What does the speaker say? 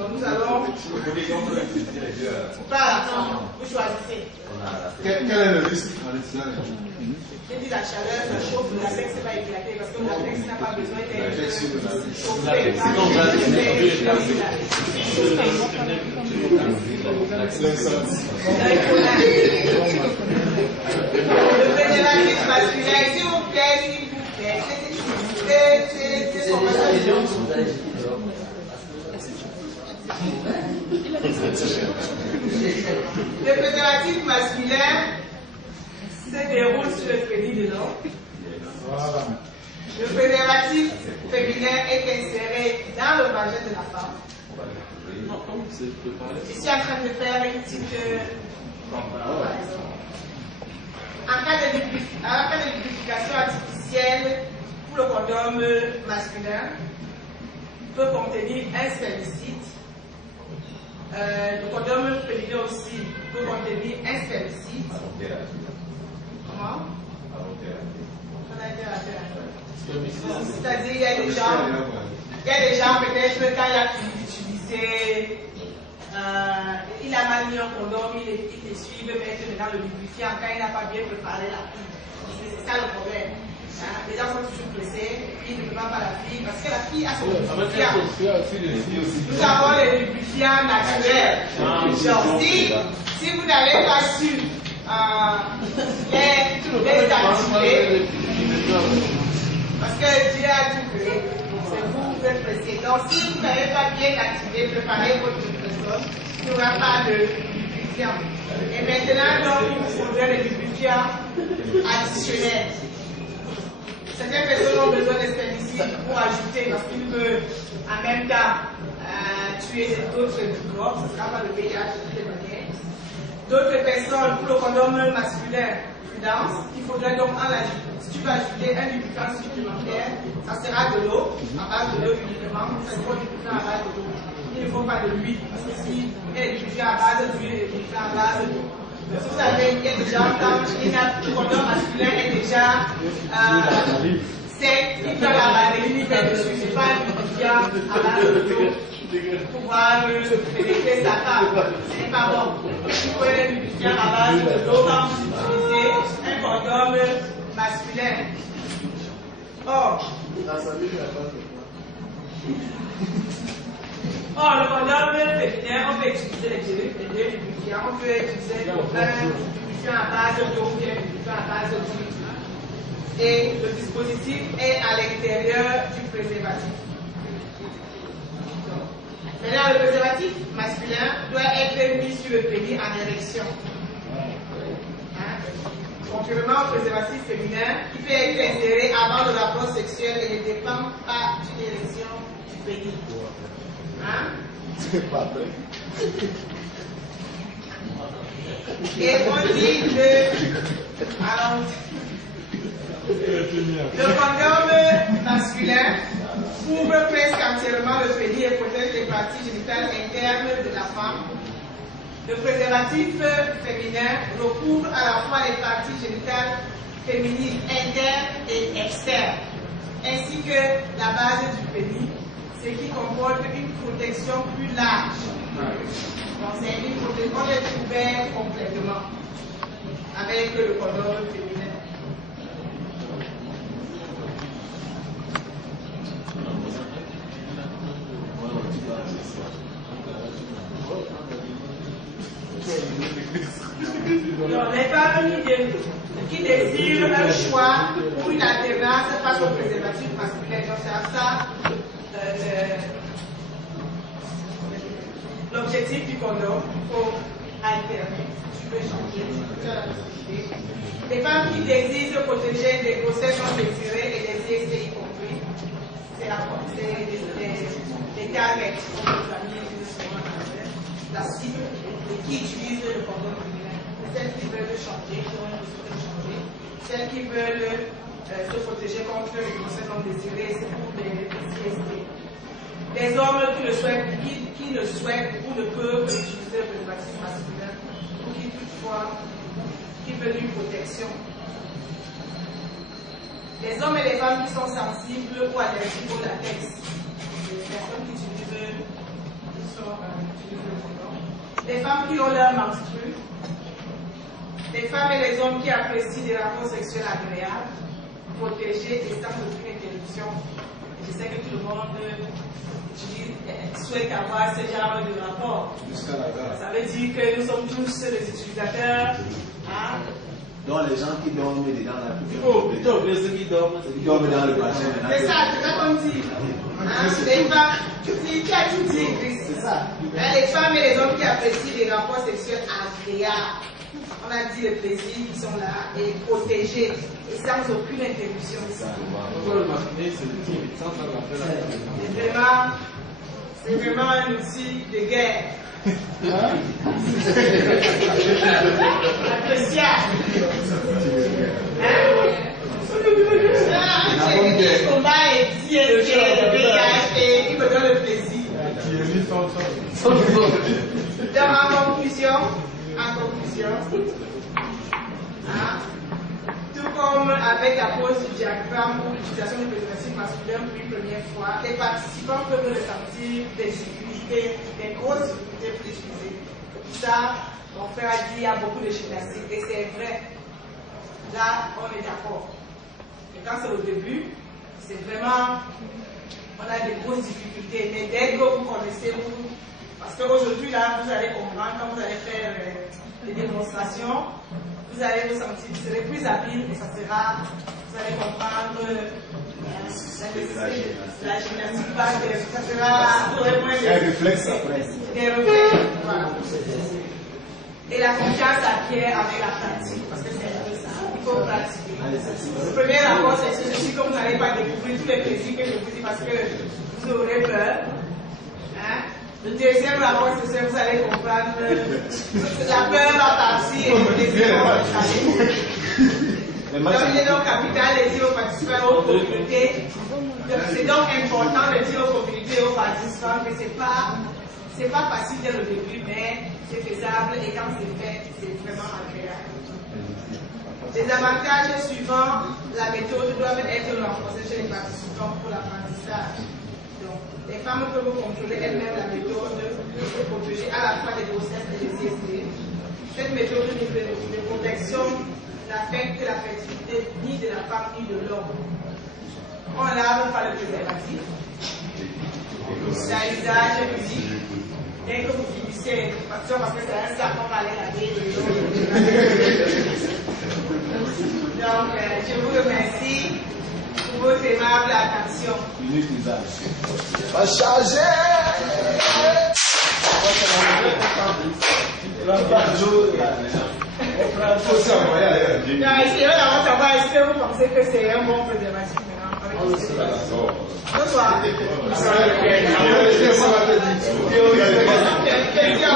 Donc nous allons. Pas à la fin, vous choisissez. Quel est le risque en utilisant les gens? J'ai dit la chaleur, ça chauffe, le latex n'est pas éclaté parce que le latex n'a pas besoin d'être chauffé. Le préservatif masculin, s'il vous plaît, c'est son le préservatif masculin se déroule sur le pénis de l'homme. Voilà. Le préservatif féminin est inséré dans le vagin de la femme. Je suis en train de faire une petite comparaison. En cas de lubrification artificielle pour le condom masculin, peut contenir un spermicide. Le condom féminin aussi peut contenir un spermicide. Comment? On a été à faire. C'est-à-dire, il y a des gens peut-être quand il a utilisé, il a mal mis un condom, il essuie, veut mettre maintenant le lubrifiant quand il n'a pas bien préparé la fille. C'est ça le problème. Les gens sont toujours pressés, ils ne préparent pas la fille parce que la fille a son lubrifiant. Nous avons les lubrifiants naturels. Donc, si vous n'avez pas su les activer, parce que Dieu a tout créé, c'est vous qui êtes pressés. Donc, si vous n'avez pas bien activé, préparé votre personne, il n'y aura pas de lubrifiant. Et maintenant, donc, il vous faudrait des lubrifiants additionnels. Certaines personnes ont besoin de spermicides pour ajouter parce qu'ils peuvent en même temps tuer d'autres microbes, ce ne sera pas le VIH de toutes les manières. D'autres personnes, pour le condom masculin, prudence, il faudrait donc en ajouter. Si tu veux ajouter un lubrifiant supplémentaire, ça sera de l'eau, à base de l'eau uniquement, ça sera du lubrifiant à base de l'eau. Il ne faut pas de l'huile, parce que si il y a des lubrifiants à base d'huile et des lubrifiants à base d'eau. Vous savez, il y a déjà le condom masculin est déjà sec, il peut la vanille, il met dessus, c'est pas un lubrifiant à base de l'eau pour pouvoir pénétrer sa femme. Ce n'est pas bon. Il faut un lubrifiant à base de l'eau quand vous utilisez un condom masculin. Or, le condom féminin, on peut utiliser les deux lubrifiants. On peut utiliser un lubrifiant à base d'eau ou un lubrifiant à base d'huile. Et le dispositif est à l'intérieur du préservatif. Maintenant, le préservatif masculin doit être mis sur le pénis en érection. Contrairement au préservatif féminin, qui peut être inséré avant le rapport sexuel et ne dépend pas d'une érection du pénis. C'est pas vrai. Et on dit le condom masculin couvre presque entièrement le pénis et protège les parties génitales internes de la femme. Le préservatif féminin recouvre à la fois les parties génitales féminines internes et externes, ainsi que la base du pénis, ce qui comporte une protection plus large. Donc c'est une protection, on est couvert complètement avec le condom féminin. Donc, les femmes qui désirent un choix ou une alternance face au préservatif masculin, donc c'est à ça l'objectif du condom, il faut alterner. Tu peux changer, tu as la possibilité. Les femmes qui désirent se protéger des grossesses non désirées et des IST y compris, c'est les targets, la cible, et qui utilisent le condom féminin. Celles qui veulent changer, qui ont une possibilité de changer. Celles qui veulent se protéger contre les grossesses non désirées, c'est pour les IST. Les hommes qui ne souhaitent ou ne peuvent utiliser le préservatif masculin ou qui toutefois qui veulent une protection. Les hommes et les femmes qui sont sensibles ou allergiques au latex. Les personnes qui utilisent, qui sont les femmes qui ont leur menstru, les femmes et les hommes qui apprécient des rapports sexuels agréables, protégés et sans aucune interruption. Je sais que tout le monde souhaite avoir ce genre de rapport. Ça veut dire que nous sommes tous les utilisateurs. Hein? Donc les gens qui dorment dedans la ceux qui dorment dans le bassin. C'est ça, c'est ça qu'on dit. Hein? Les femmes, tu as tout dit, Christ. C'est ça. Hein, les femmes et les hommes qui apprécient des rapports sexuels agréables. On a dit les plaisirs qui sont là et protégés et sans aucune interruption. C'est vraiment un outil de guerre. Appréciable. Le combat est bien fait, il me donne le plaisir. Donc en conclusion, hein, tout comme avec la pose du diagramme ou l'utilisation du préservatif masculin pour une première fois, les participants peuvent ressentir des difficultés, des grosses difficultés pour l'utiliser. Ça, mon frère a dit, il y a beaucoup de gymnastique et c'est vrai. Là, on est d'accord. Et quand c'est au début, c'est vraiment, on a des grosses difficultés. Mais dès que vous connaissez, parce qu'aujourd'hui, là, vous allez comprendre, quand vous allez faire des démonstrations, vous allez vous sentir, vous serez plus habile et ça sera, vous allez comprendre la gymnastique basse, ça sera un réflexe après. Des réflexes, voilà. Et la confiance acquiert avec la pratique, parce que c'est un peu ça, il faut pratiquer. Le premier rapport, c'est celui que vous n'allez pas découvrir tous les plaisirs que je vous dis parce que vous aurez peur. Hein? Le deuxième rapport, c'est que vous allez comprendre la peur va partir et le plaisir va aller. Donc, il est donc capital de dire aux participants et aux communautés. C'est donc important de dire aux communautés et aux participants que c'est pas facile dès le début, mais c'est faisable et quand c'est fait, c'est vraiment agréable. Les avantages suivants, la méthode doit être renforcée chez les participants pour l'apprentissage. Donc, les femmes peuvent contrôler elles-mêmes la méthode pour se protéger à la fois des grossesses et des IST. Cette méthode de protection n'affecte la fertilité ni de la femme ni de l'homme. On lave par le préservatif. C'est un usage unique. Dès que vous finissez, parce que c'est un sac, on va aller laver. Donc, je vous remercie pour votre aimable attention. Unique usage. Va charger. Non, essayez d'abord savoir, est-ce que vous pensez que c'est un bon préservatif maintenant? Bonsoir. Question.